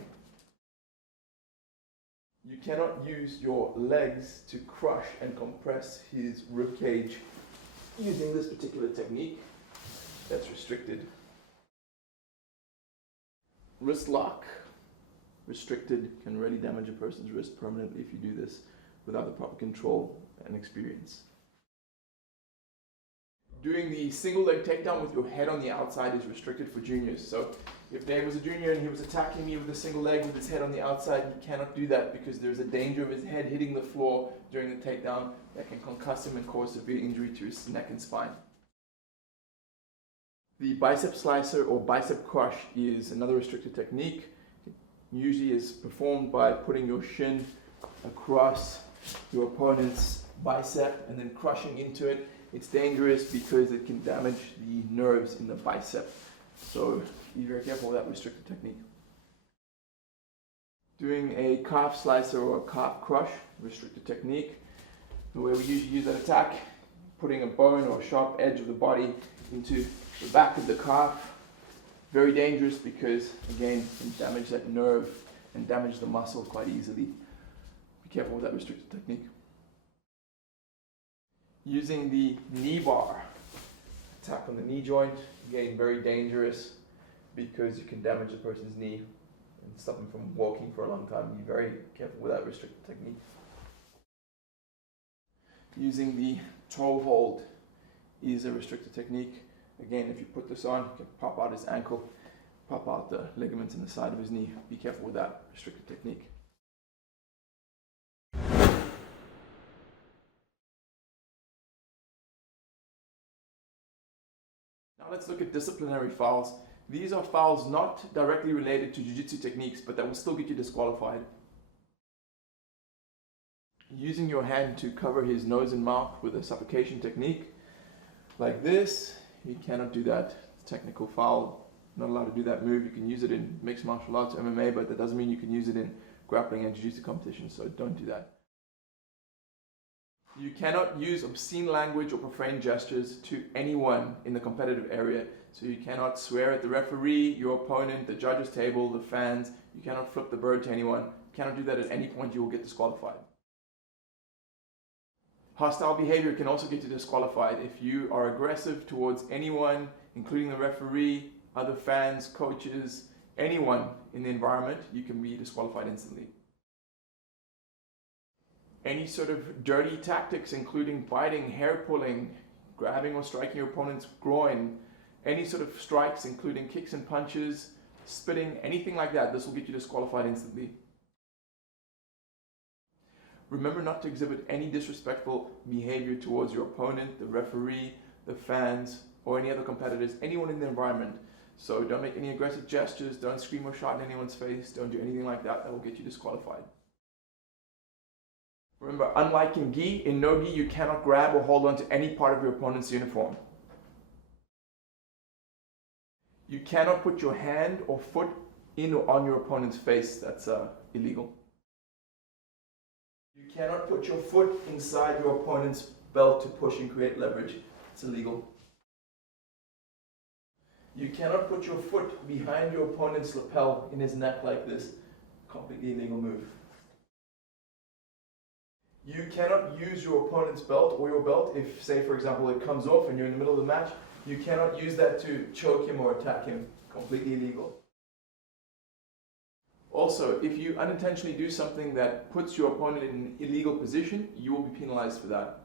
You cannot use your legs to crush and compress his rib cage using this particular technique. That's restricted. Wrist lock, restricted, can really damage a person's wrist permanently if you do this without the proper control and experience. Doing the single leg takedown with your head on the outside is restricted for juniors. So if Dave was a junior and he was attacking me with a single leg with his head on the outside, he cannot do that because there's a danger of his head hitting the floor during the takedown that can concuss him and cause severe injury to his neck and spine. The bicep slicer or bicep crush is another restricted technique. It usually is performed by putting your shin across your opponent's bicep and then crushing into it. It's dangerous because it can damage the nerves in the bicep. So be very careful with that restricted technique. Doing a calf slicer or a calf crush, restricted technique. The way we usually use that attack, putting a bone or a sharp edge of the body into the back of the calf. Very dangerous because, again, it can damage that nerve and damage the muscle quite easily. Be careful with that restricted technique. Using the knee bar, attack on the knee joint, again very dangerous because you can damage the person's knee and stop them from walking for a long time. Be very careful with that restricted technique. Using the toe hold is a restricted technique. Again, if you put this on, you can pop out his ankle, pop out the ligaments in the side of his knee. Be careful with that restricted technique. Now let's look at disciplinary fouls. These are fouls not directly related to jiu-jitsu techniques, but that will still get you disqualified. Using your hand to cover his nose and mouth with a suffocation technique, like this, you cannot do that. It's a technical foul. Not allowed to do that move. You can use it in mixed martial arts, MMA, but that doesn't mean you can use it in grappling and jiu-jitsu competitions, so don't do that. You cannot use obscene language or profane gestures to anyone in the competitive area. So you cannot swear at the referee, your opponent, the judges table, the fans. You cannot flip the bird to anyone. You cannot do that at any point. You will get disqualified. Hostile behavior can also get you disqualified. If you are aggressive towards anyone, including the referee, other fans, coaches, anyone in the environment, you can be disqualified instantly. Any sort of dirty tactics, including biting, hair pulling, grabbing or striking your opponent's groin, any sort of strikes, including kicks and punches, spitting, anything like that, this will get you disqualified instantly. Remember not to exhibit any disrespectful behavior towards your opponent, the referee, the fans, or any other competitors, anyone in the environment. So don't make any aggressive gestures, don't scream or shout in anyone's face, don't do anything like that. That will get you disqualified. Remember, unlike in gi, in no gi you cannot grab or hold on to any part of your opponent's uniform. You cannot put your hand or foot in or on your opponent's face. That's illegal. You cannot put your foot inside your opponent's belt to push and create leverage. It's illegal. You cannot put your foot behind your opponent's lapel in his neck like this. Completely illegal move. You cannot use your opponent's belt or your belt if, say, for example, it comes off and you're in the middle of the match. You cannot use that to choke him or attack him. Completely illegal. Also, if you unintentionally do something that puts your opponent in an illegal position, you will be penalized for that.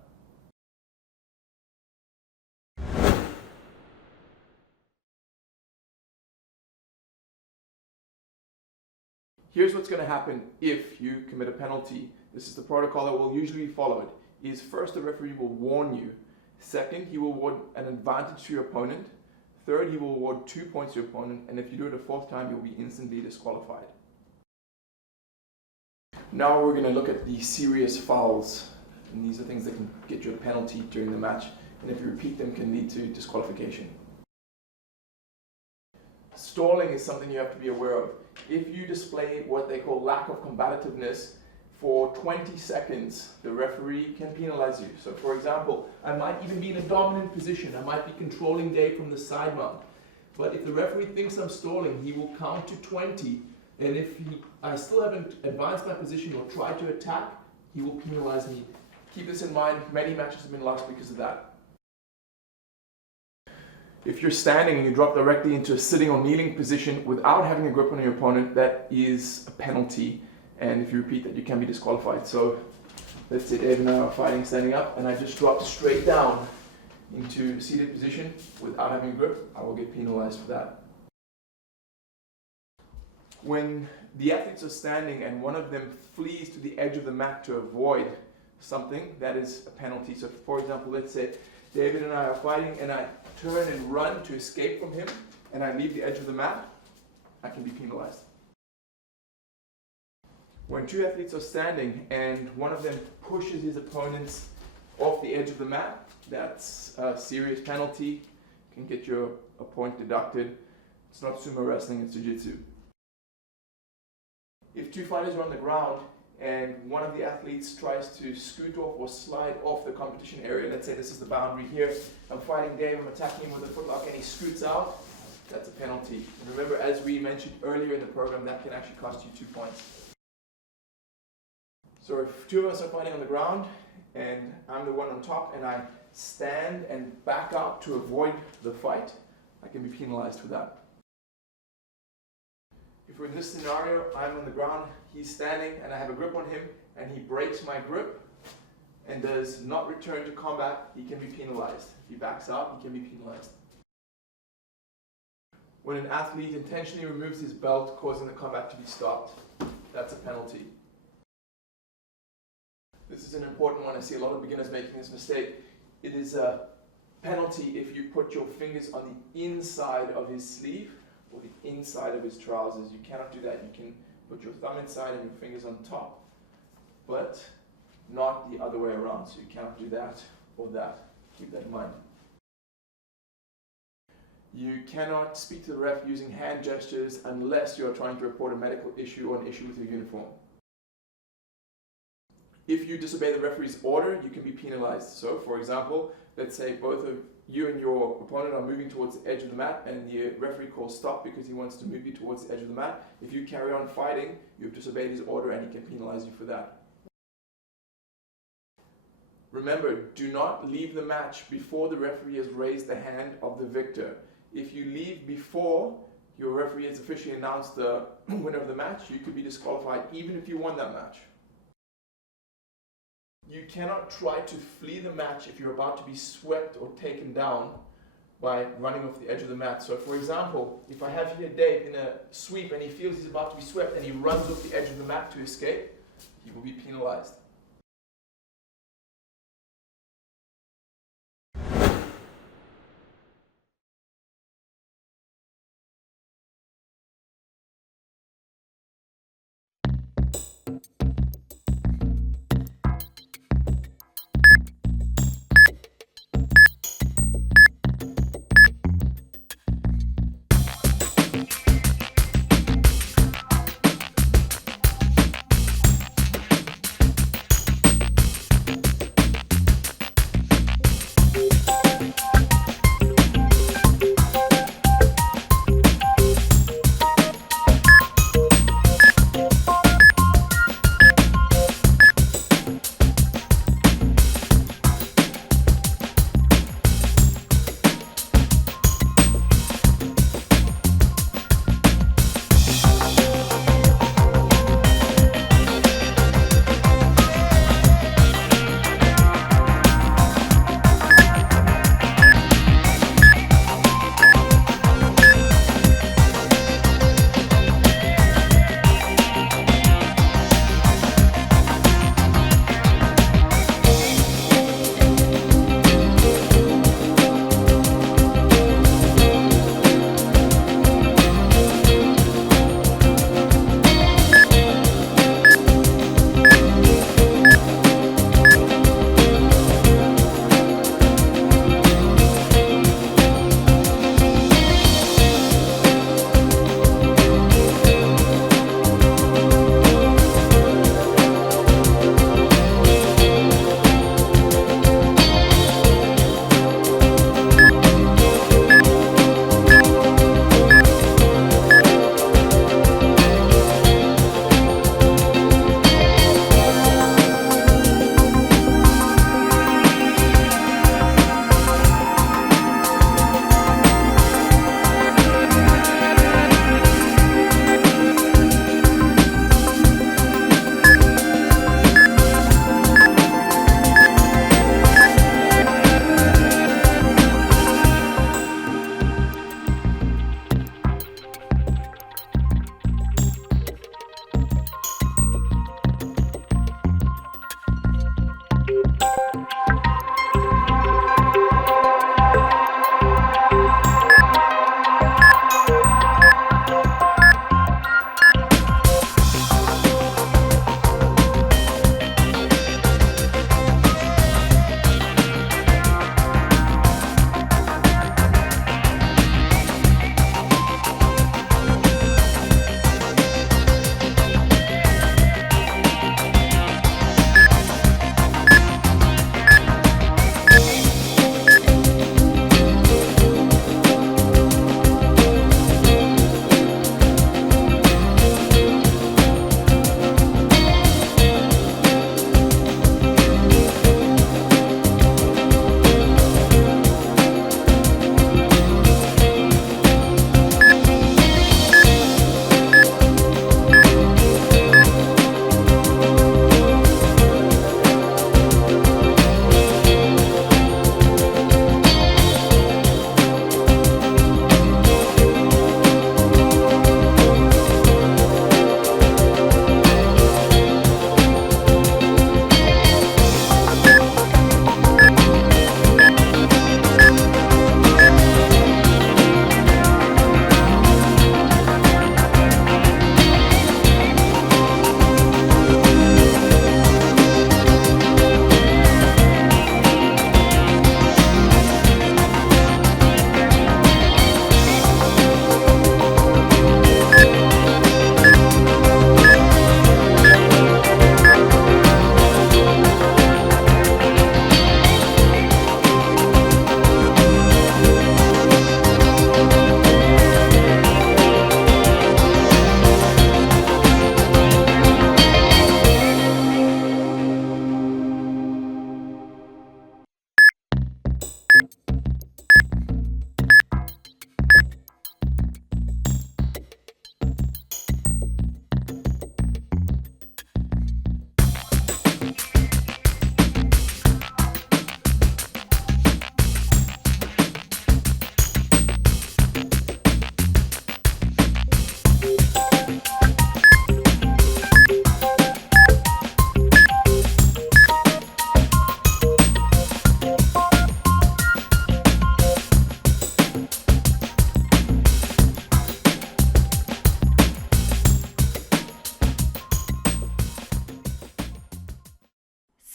Here's what's going to happen if you commit a penalty. This is the protocol that will usually be followed. Is first, the referee will warn you. Second, he will award an advantage to your opponent. Third, he will award 2 points to your opponent. And if you do it a fourth time, you'll be instantly disqualified. Now we're going to look at the serious fouls. And these are things that can get you a penalty during the match. And if you repeat them, can lead to disqualification. Stalling is something you have to be aware of. If you display what they call lack of combativeness for 20 seconds, the referee can penalize you. So for example, I might even be in a dominant position. I might be controlling Dave from the side mount. But if the referee thinks I'm stalling, he will count to 20. And if I still haven't advanced my position or tried to attack, he will penalize me. Keep this in mind. Many matches have been lost because of that. If you're standing and you drop directly into a sitting or kneeling position without having a grip on your opponent, that is a penalty. And if you repeat that, you can be disqualified. So let's say Dave and I are fighting standing up and I just dropped straight down into seated position without having a grip, I will get penalized for that. When the athletes are standing and one of them flees to the edge of the mat to avoid something, that is a penalty. So for example, let's say David and I are fighting and I turn and run to escape from him and I leave the edge of the mat, I can be penalized. When two athletes are standing and one of them pushes his opponents off the edge of the mat, that's a serious penalty. You can get a point deducted. It's not sumo wrestling, it's jiu-jitsu. If two fighters are on the ground and one of the athletes tries to scoot off or slide off the competition area, let's say this is the boundary here, I'm fighting Dave, I'm attacking him with a footlock and he scoots out, that's a penalty. And remember, as we mentioned earlier in the program, that can actually cost you 2 points. So if two of us are fighting on the ground and I'm the one on top and I stand and back out to avoid the fight, I can be penalized for that. If we're in this scenario, I'm on the ground, he's standing and I have a grip on him and he breaks my grip and does not return to combat, he can be penalized. If he backs out, he can be penalized. When an athlete intentionally removes his belt, causing the combat to be stopped, that's a penalty. This is an important one. I see a lot of beginners making this mistake. It is a penalty if you put your fingers on the inside of his sleeve or the inside of his trousers. You cannot do that. You can put your thumb inside and your fingers on top, but not the other way around. So you cannot do that or that. Keep that in mind. You cannot speak to the ref using hand gestures unless you are trying to report a medical issue or an issue with your uniform. If you disobey the referee's order, you can be penalized. So, for example, let's say both of you and your opponent are moving towards the edge of the mat and the referee calls stop because he wants to move you towards the edge of the mat. If you carry on fighting, you've disobeyed his order and he can penalize you for that. Remember, do not leave the match before the referee has raised the hand of the victor. If you leave before your referee has officially announced the winner of the match, you could be disqualified even if you won that match. You cannot try to flee the match if you're about to be swept or taken down by running off the edge of the mat. So for example, if I have here Dave in a sweep and he feels he's about to be swept and he runs off the edge of the mat to escape, he will be penalized.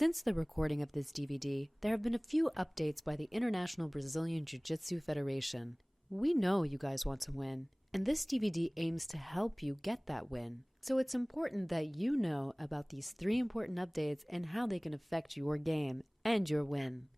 Since the recording of this DVD, there have been a few updates by the International Brazilian Jiu-Jitsu Federation. We know you guys want to win, and this DVD aims to help you get that win. So it's important that you know about these 3 important updates and how they can affect your game and your win.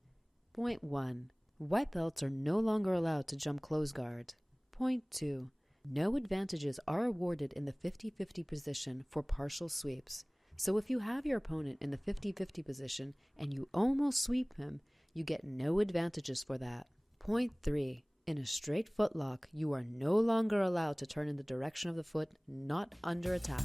Point 1. White belts are no longer allowed to jump close guard. Point 2. No advantages are awarded in the 50-50 position for partial sweeps. So if you have your opponent in the 50-50 position and you almost sweep him, you get no advantages for that. Point 3. In a straight footlock, you are no longer allowed to turn in the direction of the foot not under attack.